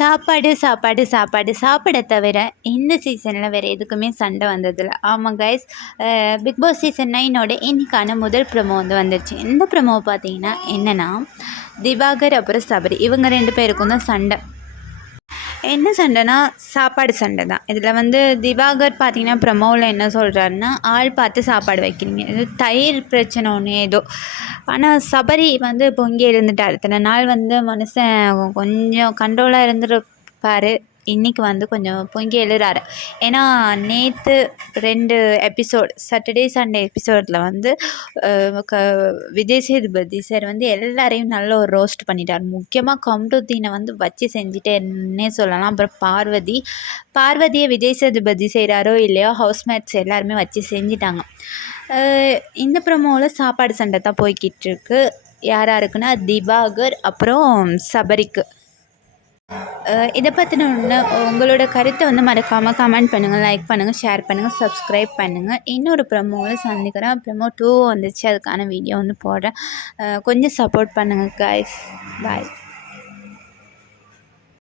சாப்பாடு சாப்பாடு சாப்பாடு சாப்பிட தவிர இந்த சீசனில் வேறு எதுக்குமே சண்டை வந்ததில்ல. ஆமாம் கைஸ், பிக் பாஸ் சீசன் 9ஓட இன்றைக்கான முதல் ப்ரோமோ வந்து வந்துருச்சு. இந்த ப்ரோமோ பார்த்தீங்கன்னா என்னென்னா, திவாகர் அப்புறம் சபரி இவங்க 2 பேருக்கும் தான் சண்டை. என்ன சண்டைனா சாப்பாடு சண்டை தான். இதில் வந்து திவாகர் பார்த்தீங்கன்னா ப்ரமோவில் என்ன சொல்கிறாருன்னா, ஆள் பார்த்து சாப்பாடு வைக்கிறீங்க, இது தயிர் பிரச்சனை ஒன்று ஏதோ. ஆனால் சபரி வந்து பொங்கி எழுந்துட்டார். இத்தனை நாள் வந்து மனுஷன் கொஞ்சம் கண்ட்ரோலாக இருந்துருப்பார், இன்றைக்கி வந்து கொஞ்சம் பொங்கி எழுறாரு. ஏன்னா நேற்று 2 எபிசோட், சாட்டர்டே சண்டே எபிசோடில் வந்து விஜய் சேதுபதி சார் வந்து எல்லாரையும் நல்ல ஒரு ரோஸ்ட் பண்ணிட்டார். முக்கியமாக கம்ருதீனை வந்து வச்சு செஞ்சுட்டேன்னே சொல்லலாம். அப்புறம் பார்வதியை விஜய் சேதுபதி செய்கிறாரோ இல்லையோ, ஹவுஸ்மேட்ஸ் எல்லாருமே வச்சு செஞ்சிட்டாங்க. இந்த ப்ரோமோவில் சாப்பாடு சண்டை தான் போய்கிட்டு இருக்கு. யாருக்குன்னா திவாகர் அப்புறம் சபரிக்கு. இதை பற்றின உங்களோட கருத்தை வந்து மறக்காமல் கமெண்ட் பண்ணுங்கள், லைக் பண்ணுங்கள், ஷேர் பண்ணுங்கள், சப்ஸ்கிரைப் பண்ணுங்கள். இன்னொரு ப்ரோமோவில் சந்திக்கிறேன். ப்ரோமோ 2 வந்துச்சு, அதுக்கான வீடியோ வந்து போடுறேன். கொஞ்சம் சப்போர்ட் பண்ணுங்கள் கைஸ். பாய்.